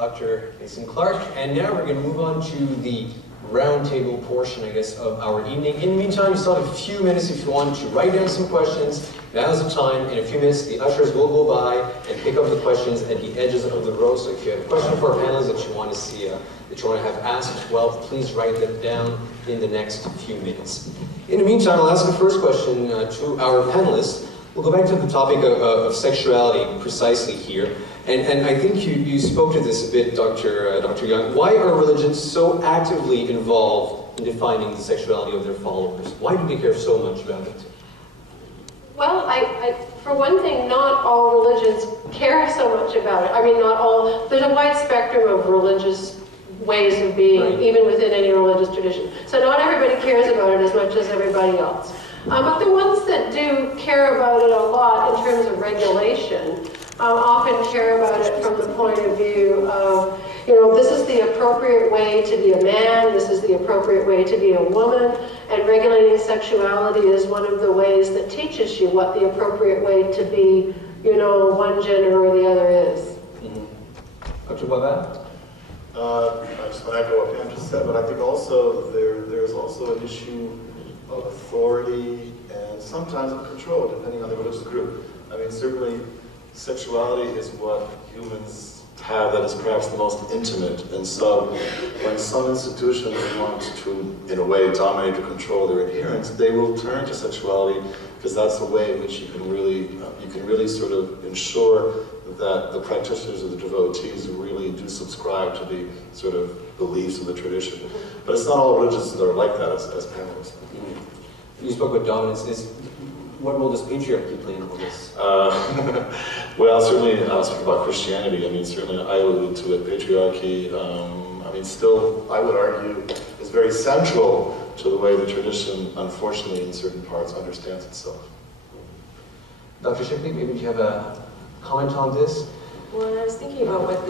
Dr. Mason Clark, and now we're going to move on to the roundtable portion, I guess, of our evening. In the meantime, you still have a few minutes if you want to write down some questions. Now's the time. In a few minutes, the ushers will go by and pick up the questions at the edges of the row. So if you have a question for our panelists that you want to see, that you want to have asked, well, please write them down in the next few minutes. In the meantime, I'll ask the first question to our panelists. We'll go back to the topic of sexuality precisely here. And I think you spoke to this a bit, Dr. Young. Why are religions so actively involved in defining the sexuality of their followers? Why do they care so much about it? Well, for one thing, not all religions care so much about it. I mean, not all. There's a wide spectrum of religious ways of being, right, even within any religious tradition. So not everybody cares about it as much as everybody else. But the ones that do care about it a lot in terms of regulation often care about it from the point of view of, this is the appropriate way to be a man, this is the appropriate way to be a woman, and regulating sexuality is one of the ways that teaches you what the appropriate way to be, one gender or the other is. Mm-hmm. Dr. Boisvert? I just want to echo what Pam just said, but I think also there's also an issue of authority and sometimes of control, depending on the religious group. I mean, certainly sexuality is what humans have that is perhaps the most intimate, and so when some institutions want to, in a way, dominate or control their adherents, they will turn to sexuality because that's a way in which you can really sort of ensure that the practitioners or the devotees really do subscribe to the sort of beliefs of the tradition. But it's not all religions that are like that, as panelists. You spoke about dominance. What role does patriarchy play in all this? Well, certainly I'll speak about Christianity. I mean, certainly I alluded to it. Patriarchy, I mean, still, I would argue, is very central to the way the tradition, unfortunately, in certain parts, understands itself. Dr. Shipley, maybe you have a comment on this? Well, I was thinking about what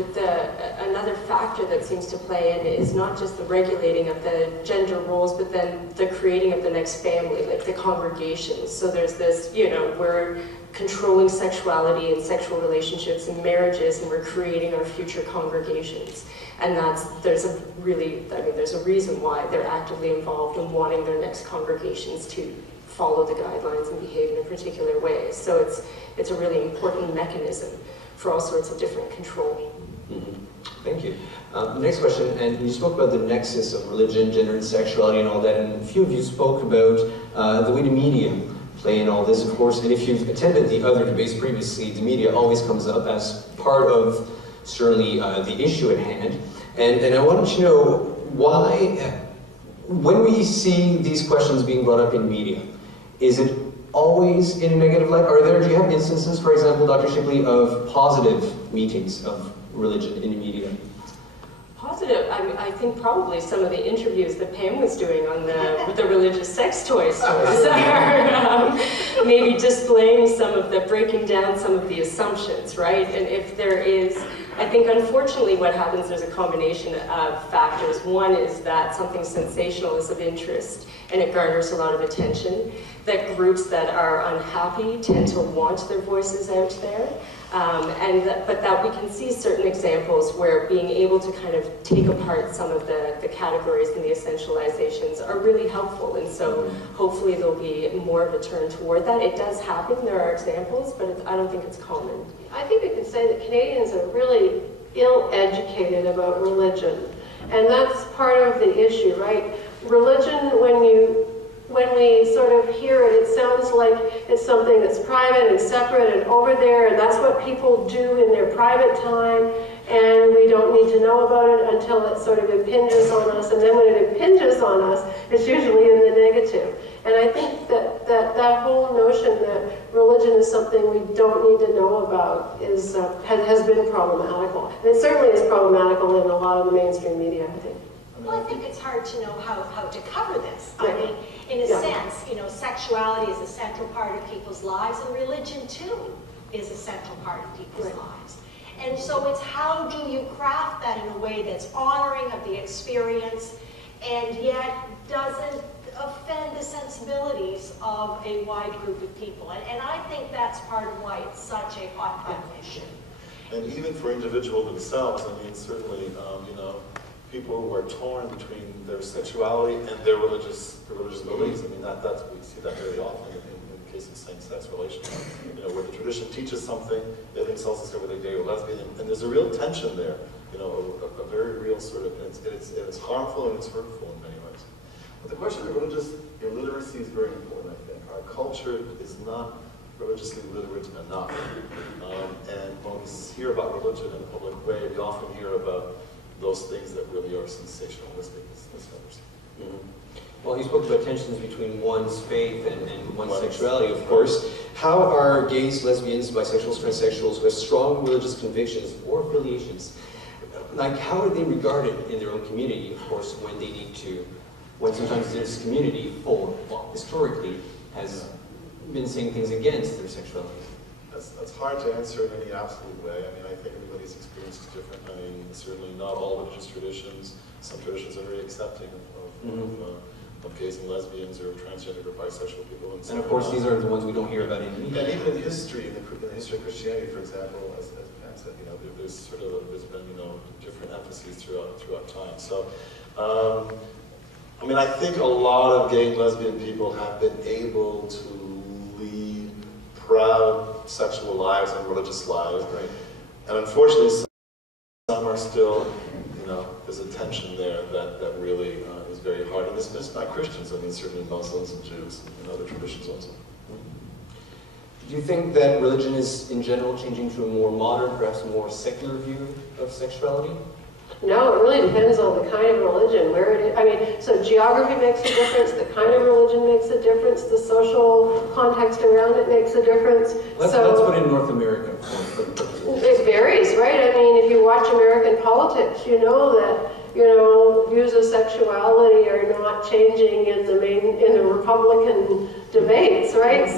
another factor that seems to play in is not just the regulating of the gender roles, but then the creating of the next family, like the congregations. So there's this, we're controlling sexuality and sexual relationships and marriages, and we're creating our future congregations. And there's a reason why they're actively involved in wanting their next congregations to follow the guidelines and behave in a particular way. So it's a really important mechanism for all sorts of different control. Mm-hmm. Thank you. Next question, and you spoke about the nexus of religion, gender, and sexuality and all that, and a few of you spoke about the way the media play in all this, of course, and if you've attended the other debates previously, the media always comes up as part of, certainly, the issue at hand. And I wanted to know why, when we see these questions being brought up in media, is it always in a negative light? Do you have instances, for example, Dr. Shipley, of positive meetings of religion in the media? Positive, I think probably some of the interviews that Pam was doing on with the religious sex toy stores are maybe displaying breaking down some of the assumptions, right? And if there is, I think unfortunately what happens, there's a combination of factors. One is that something sensational is of interest and it garners a lot of attention, that groups that are unhappy tend to want their voices out there. But that we can see certain examples where being able to kind of take apart some of the categories and the essentializations are really helpful, and so hopefully there'll be more of a turn toward that. It does happen, there are examples, but I don't think it's common. I think we can say that Canadians are really ill-educated about religion, and that's part of the issue, right? Religion, when we sort of hear it, it sounds like it's something that's private and separate and over there, and that's what people do in their private time, and we don't need to know about it until it sort of impinges on us, and then when it impinges on us, it's usually in the negative. And I think that whole notion that religion is something we don't need to know about has been problematical. And it certainly is problematical in a lot of the mainstream media, I think. Well, I think it's hard to know how to cover this. I mean, in a sense, sexuality is a central part of people's lives, and religion, too, is a central part of people's lives. And so it's how do you craft that in a way that's honoring of the experience and yet doesn't offend the sensibilities of a wide group of people. And I think that's part of why it's such a hot button issue. And even for individuals themselves, I mean, certainly, you know, people who are torn between their sexuality and their religious beliefs. I mean, we see that very often in the case of same-sex relations. You know, where the tradition teaches something, they themselves discover they're gay or lesbian, and there's a real tension there. You know, a very real sort of, and it's harmful and it's hurtful in many ways. But the question of religious illiteracy is very important, I think. Our culture is not religiously literate enough. And when we hear about religion in a public way, we often hear about those things that really are sensationalistic, Well, you spoke about tensions between one's faith and one's sexuality, of course. How are gays, lesbians, bisexuals, transsexuals who have strong religious convictions or affiliations, like how are they regarded in their own community, of course, when they need to, when sometimes this community, historically, has been saying things against their sexuality? That's hard to answer in any absolute way. I mean, I think everybody's experience is different. I mean, certainly not all religious traditions. Some traditions are very accepting of gays and lesbians or transgender or bisexual people. And of course, these are the ones we don't hear about in the media. And even in history, in the history of Christianity, for example, as Pam said, you know, there's been, you know, different emphases throughout time. So, I mean, I think a lot of gay and lesbian people have been able to lead proud sexual lives and religious lives, right? And unfortunately, some are still, you know, there's a tension there that really is very hard. And it's not Christians, I mean, certainly Muslims and Jews and other traditions also. Do you think that religion is, in general, changing to a more modern, perhaps more secular view of sexuality? No, it really depends on the kind of religion, where it is. I mean, so geography makes a difference, the kind of religion makes a difference, the social context around it makes a difference. Let's put it in North America. It varies, right? I mean, if you watch American politics, you know that, you know, views of sexuality are not changing in the Republican debates, right?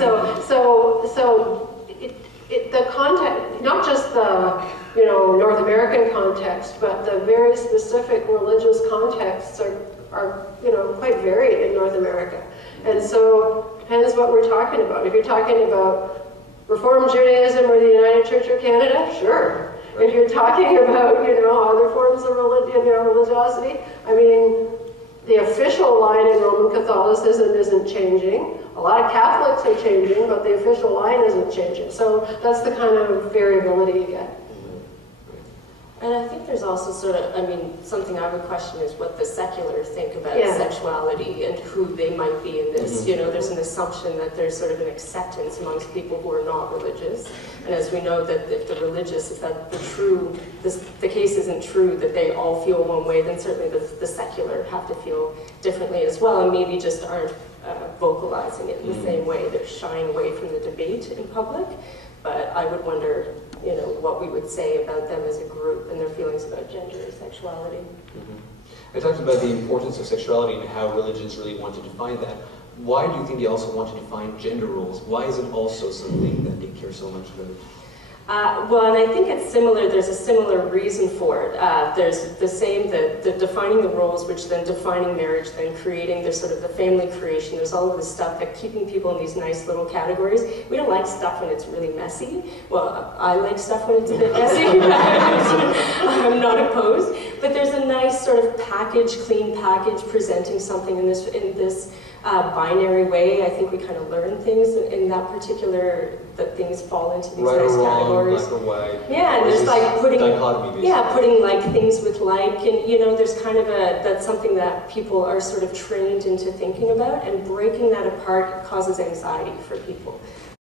The context, not just the, you know, North American context, but the very specific religious contexts are you know, quite varied in North America. And so, depends what we're talking about. If you're talking about Reform Judaism or the United Church of Canada, sure. Right. If you're talking about, you know, other forms of religiosity, I mean, the official line in Roman Catholicism isn't changing. A lot of Catholics are changing, but the official line isn't changing. So that's the kind of variability you get. And I think there's also sort of, I mean, something I would question is what the secular think about sexuality and who they might be in this. You know, there's an assumption that there's sort of an acceptance amongst people who are not religious. And as we know that if the religious, if that the case isn't true, that they all feel one way, then certainly the secular have to feel differently as well, and maybe just aren't vocalizing it in the same way. They're shying away from the debate in public. But I would wonder, you know, what we would say about them as a group and their feelings about gender and sexuality. I talked about the importance of sexuality and how religions really want to define that. Why do you think they also want to define gender roles? Why is it also something that they care so much about? Well, and I think it's similar, there's a similar reason for it. There's the same, the defining the roles, which then defining marriage, then creating the sort of the family creation. There's all of this stuff that keeping people in these nice little categories. We don't like stuff when it's really messy. Well, I like stuff when it's a bit messy. I'm not opposed. But there's a nice sort of package, clean package, presenting something in this binary way. I think we kind of learn things in that particular, that things fall into these nice categories. Black or white. Yeah, and there's like putting, dichotomy, putting like things with like, and you know, there's kind of that's something that people are sort of trained into thinking about, and breaking that apart causes anxiety for people.